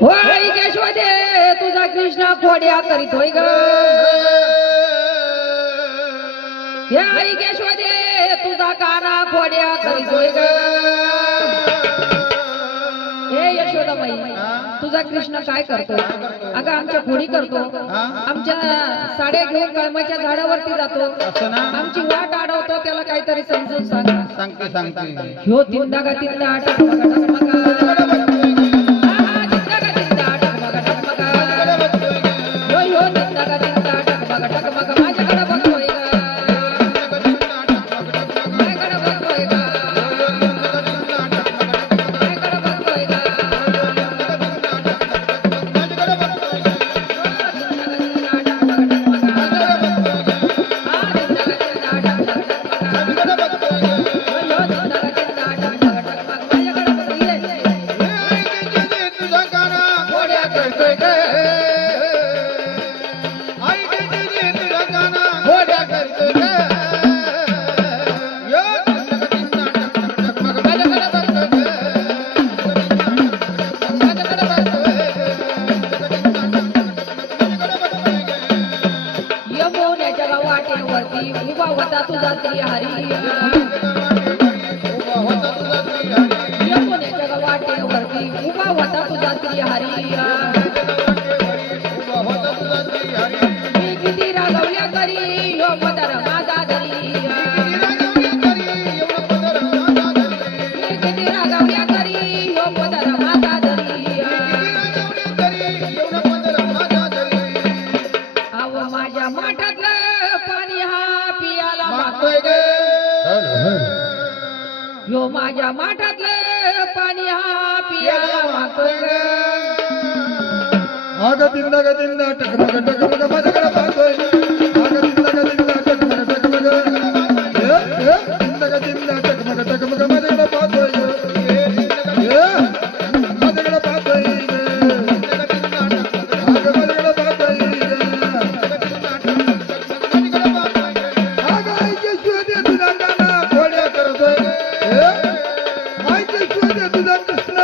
होय केशवदे तुझा कृष्णा खोड्या करीत होय ग हे आई केशवदे तुझा काना खोड्या करीत होय ग हे यशोदाबाई तुझा कृष्ण काय करतो अगं आमच्या खोडी करतो आमच्या साड्या घेऊन कळमाच्या झाडावरती जातो आमची वाट अडवतो त्याला काहीतरी समजून सांगते ह्यो तिंदा गा तिंदा उभा होता तुझा श्रीहरी यमुनेच्या वाटेवरती उभा होता तुझा श्रीहरी मी किती रागवल्या तरी यो पदर माझा धरी मी किती रागवल्या तरी यो पदर माझा धरी अहो माझ्या माठातलं पाणी हा पियाला मागतोय ग यो माझ्या माठातलं पाणी हा पियाला मागतोय ग आग दिंदा ग दिंदा टकमग टकमग माझ्याकडे पाहतोय आग दिंदा ग दिंदा टकमग टकमग दिंदा ग दिंदा टकमग टकमग माझ्याकडे पाहतोय माझ्याकडे पाहतोय आग माझ्याकडे पाहतोय आग आईचे शोधे तुझा काना खोड्या करतोय आईचे शोधे तुझा कृष्ण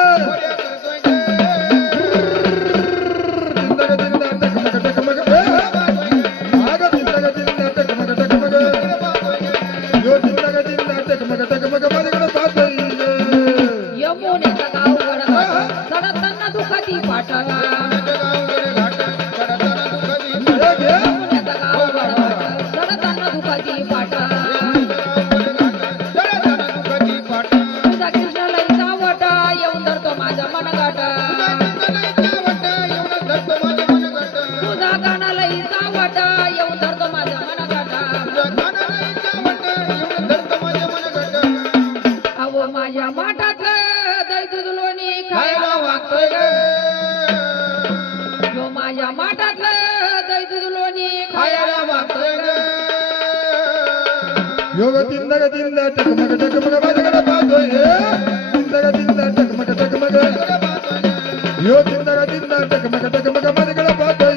यमुनेचा गाव गडघाट चढताना दुखाती पाटा यमुनेचा गाव गडघाट चढताना दुखाती पाटा तुझा कृष्ण लईचा वाटा येऊन धरतो माझा मनगाटा तुझा गाणा लईचा वाटा येऊन धरतो माझा मनगाटा अहो माझ्या माठातलं दही दूध लोणी खायला वागतोय ग यो माझ्या माठातलं दही दूध लोणी खायला वागतोय ग योग दिंदा ग दिंदा टकमग टकमग माझ्याकडे पाहतोय दिंदा ग दिंदा टकमग टकमग यो दिंदा ग दिंदा टकमग टकमग माझ्याकडे पाहतोय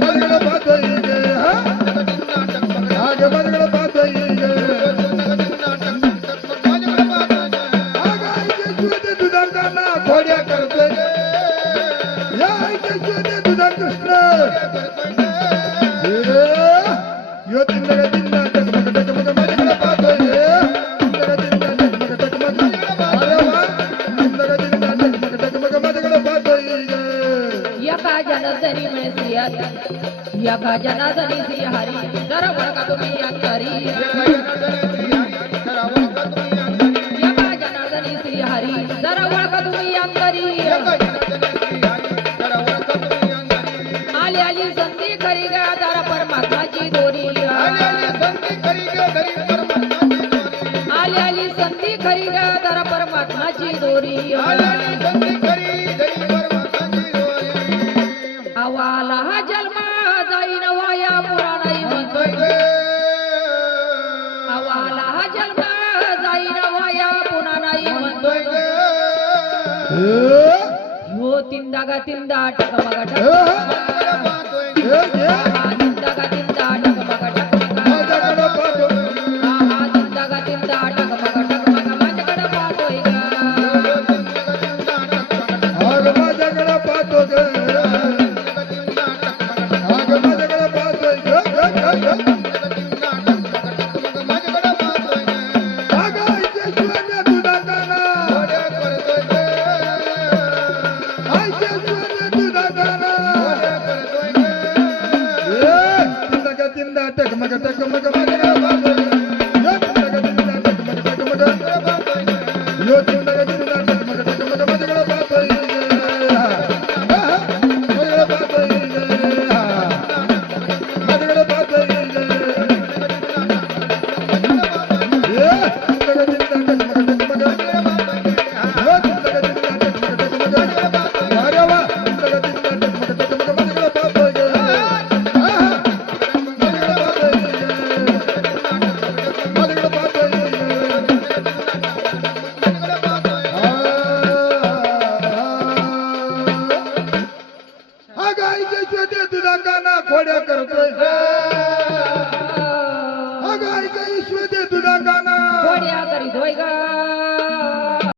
माझ्याकडे पाहतोय आग माझ्याकडे पाहतोय आग आईचे शोधे तुझा काना खोड्या करतोय या आईचे शोधे तुझा कृष्ण यो दिंदा ग दिंदा टकमग टकमग माझ्याकडे पाहतोय दिंदा ग दिंदा टकमग टकमग अरे वा दिंदा ग दिंदा टकमग टकमग माझ्याकडे पाहतोय एका जनार्दनी मिळे श्रीहरी एका जनार्दनी श्रीहरी जरा बळका तुम्ही अंतरी एका जनार्दनी श्रीहरी जरा बळका तुम्ही अंतरी आली आली संधी करी ग जरा परमात्माची दोरी आली आली संधी खरी ग जरा परमात्माची दोरी आवाला हा जन्मा जाईन वाया पुरा नाही म्हणतोय आवाला हा जन्मा जाईन वाया पुन्हा नाही म्हणतोय हो तिंदा गा तिंदा टकमगा टकमगा तिंदा गा तिंदा टकमगा टकमगा माझ्याकडे पाहतोय तिंदा गा तिंदा टकमगा टकमगा माझ्याकडे यो तिंदग तिंदा टकमक टकमक माझ्याकडे पाहतोय माझ्याकडे पाहतोय माझ्याकडे पाहतोय खोड्या करतोय अगं ऐका ईश्वर तुझा गाणं खोड्या करीत होय ग